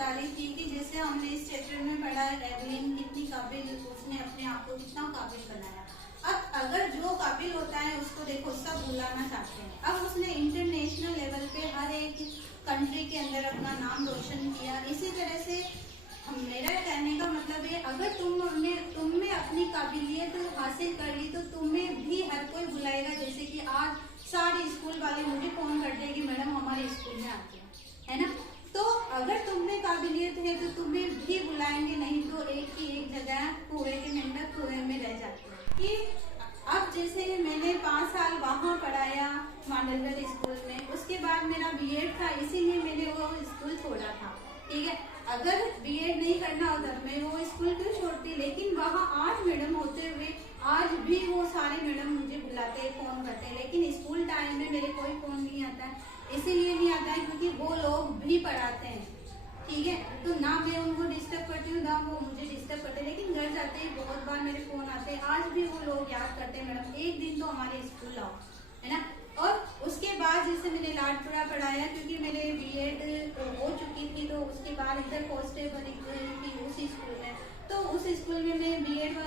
बता रही थी कि जैसे हमने इस चैप्टर में पढ़ा एवलिन कितनी काबिल, उसने अपने आप को कितना काबिल बनाया। अब अगर जो काबिल होता है उसको देखो सब बुलाना चाहते हैं। अब उसने इंटरनेशनल लेवल पे हर एक कंट्री के अंदर अपना नाम रोशन किया। इसी तरह से मेरा कहने का मतलब है, अगर तुमने अपनी काबिलियत हासिल कर ली तो तुम्हें भी हर कोई बुलाएगा। जैसे कि आज सारे स्कूल वाले मुझे फोन कर देंगे मैडम हमारे स्कूल में आते हैं, है ना। तो अगर तुमने काबिलियत है तो तुम्हें भी बुलाएंगे, नहीं तो एक की एक जगह कुएं के मेंढक कुएं में रह जाते हैं। कि अब जैसे मैंने 5 साल वहाँ पढ़ाया मांडलगढ़ स्कूल में, उसके बाद मेरा बीएड था, इसीलिए मैंने वो स्कूल छोड़ा था। ठीक है, अगर बीएड नहीं करना होता मैं वो स्कूल क्यों छोड़ती। लेकिन वहाँ 8 मैडम होते हुए आज भी वो सारे मैडम मुझे बुलाते हैं, फोन करते हैं। लेकिन स्कूल टाइम में मेरे कोई फोन नहीं आता है, इसीलिए नहीं आता है क्योंकि वो लोग भी पढ़ाते हैं। ठीक है, तो ना मैं उनको डिस्टर्ब करती हूँ ना वो मुझे डिस्टर्ब करते हैं। लेकिन घर जाते ही बहुत बार मेरे फोन आते हैं, आज भी वो लोग याद करते हैं मैडम एक दिन तो हमारे स्कूल आओ, है ना। और उसके बाद जैसे मैंने लाडपुरा पढ़ाया, क्योंकि मेरे बीएड हो चुकी थी तो उसके बाद इधर पोस्टेबल थी उसी स्कूल में। तो उस स्कूल में मैं बीएड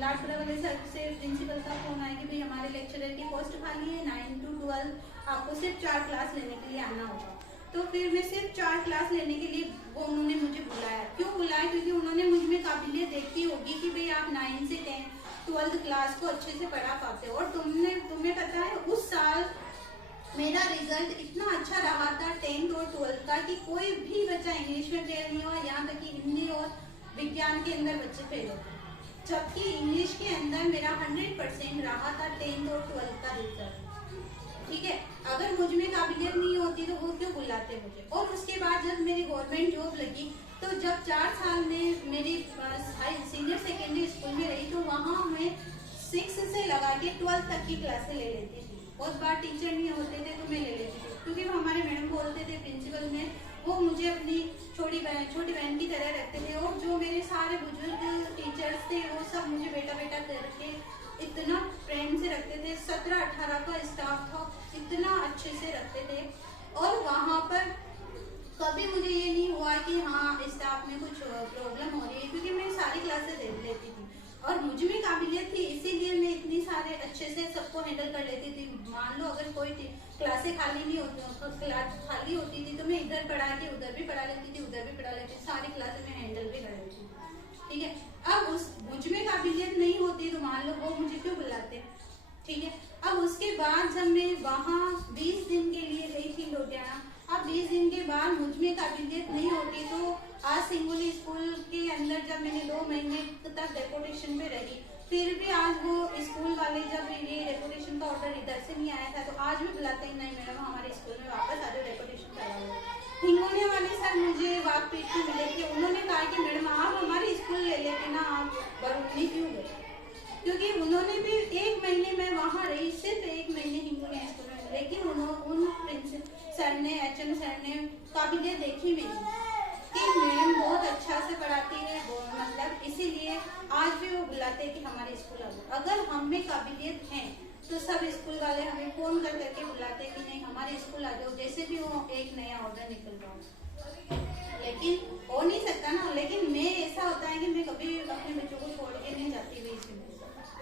लाडपुरा वाले सर से प्रिंसिपल का फोन आया कि भाई हमारे लेक्चरर की पोस्ट खाली है, 9 to 12 आपको सिर्फ 4 क्लास लेने के लिए आना होगा। तो फिर मैं सिर्फ 4 क्लास लेने के लिए वो उन्होंने मुझे बुलाया। क्यों बुलाया? क्योंकि उन्होंने मुझ में काबिलियत देखी होगी कि भाई आप 9 से 10 12th क्लास को अच्छे से पढ़ा पाते हो। और तुम्हें पता है उस साल मेरा रिजल्ट इतना अच्छा रहा था 10th और 12th का कि कोई भी बच्चा इंग्लिश में फेल नहीं हुआ, यहाँ तक कि हिंदी और विज्ञान के अंदर बच्चे फेल हो गए। जबकि इंग्लिश के अंदर मेरा 100% रहा था 10th और 12th का रिजल्ट। ठीक है, अगर मुझ में काबिलियत नहीं होती तो वो क्यों बुलाते मुझे। और उसके बाद जब मेरी गवर्नमेंट जॉब लगी तो जब 4 साल में मेरी सीनियर सेकेंडरी स्कूल में रही तो वहाँ मैं 6 से लगा के 12th तक की क्लासें ले लेती थी। बहुत बार टीचर नहीं होते थे तो मैं ले लेती थी, क्योंकि हमारे मैडम बोलते थे प्रिंसिपल में वो मुझे अपनी छोटी बहन की तरह रखते थे। और जो मेरे सारे बुजुर्ग टीचर्स थे वो सब मुझे बेटा बेटा करके इतना प्रेम से रखते थे। 17-18 का स्टाफ था, इतना अच्छे से रखते थे। और वहाँ पर कभी मुझे ये नहीं हुआ कि हाँ स्टाफ में कुछ प्रॉब्लम हो रही है, क्योंकि मैं सारी क्लासेस दे लेती थी और मुझ में काबिलियत थी, इसीलिए मैं इतनी सारे अच्छे से सबको हैंडल कर लेती थी। मान लो अगर कोई क्लासें खाली नहीं होती, क्लास खाली होती थी तो मैं इधर पढ़ा के उधर भी पढ़ा लेती थी, उधर भी पढ़ा लेती थी, सारी क्लासें मैं हैंडल भी कर लेती थी। ठीक है, अब मुझ में काबिलियत नहीं होती तो मान लो वो मुझे क्यों बुलाते। ठीक है, अब उसके बाद जब मैं वहाँ 20 दिन के लिए गई थी लुधियाना, अब 20 दिन के बाद मुझ में काबिलियत नहीं होती तो आज सिंगुली स्कूल के अंदर जब मैंने 2 महीने तक डेपुटेशन पे रही, फिर भी आज वो स्कूल वाले जब ये डेपुटेशन का ऑर्डर इधर से नहीं आया था तो आज भी बुलाते ही नहीं मैडम हमारे स्कूल में वापस आ जाओ, डेपुटेशन करा हुआ। हिंगोने वाले सर मुझे वाकपीट में मिले थे, उन्होंने कहा कि मैडम आप हमारे स्कूल ले लेते ना, आप बरूनी क्यों गए। क्योंकि उन्होंने भी 1 महीने में वहाँ रही, सिर्फ 1 महीने हिंगोने स्कूल में, लेकिन उन प्रिंसिपल सर ने एचएम सर ने काबिलियत देखी मेरी कि मैडम बहुत अच्छा से पढ़ाती है, मतलब इसीलिए आज भी वो बुलाते हैं कि हमारे स्कूल आ जाओ। अगर हम में काबिलियत है तो सब स्कूल वाले हमें फोन कर करके बुलाते कि नहीं हमारे स्कूल आ जाओ, जैसे भी वो एक नया ऑर्डर निकल रहा हो। लेकिन हो नहीं सकता ना। लेकिन मैं ऐसा होता है कि मैं कभी अपने बच्चों को छोड़ के नहीं जाती हुई इसमें।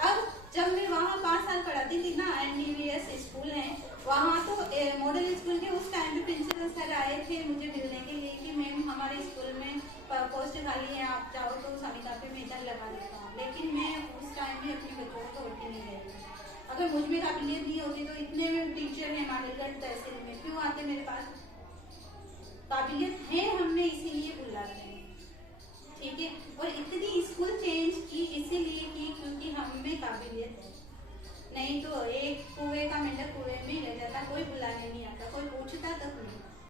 अब जब मैं वहाँ 5 साल पढ़ाती थी ना, NDVS स्कूल है वहाँ, तो मॉडल स्कूल के उस टाइम पे प्रिंसिपल सर आए थे मुझे मिलने के लिए कि मैम हमारे स्कूल में पोस्ट खाली है, आप चाहो तो समिता पे मैं इधर लगा देता हूँ। लेकिन मैं उस टाइम में अपने बच्चों को छोड़ के नहीं गई। अगर मुझ में काबिलियत नहीं होती तो इतने टीचर हैं मांडलगढ़ तहसील में क्यों आते मेरे पास। काबिलियत है हमने इसीलिए बुलाते हैं। ठीक है, और इतनी स्कूल चेंज की इसीलिए की क्योंकि हम में काबिलियत है, नहीं तो एक कुएं का मेंढक कुएं में ले जाता, कोई बुलाने नहीं आता, कोई पूछता तक नहीं।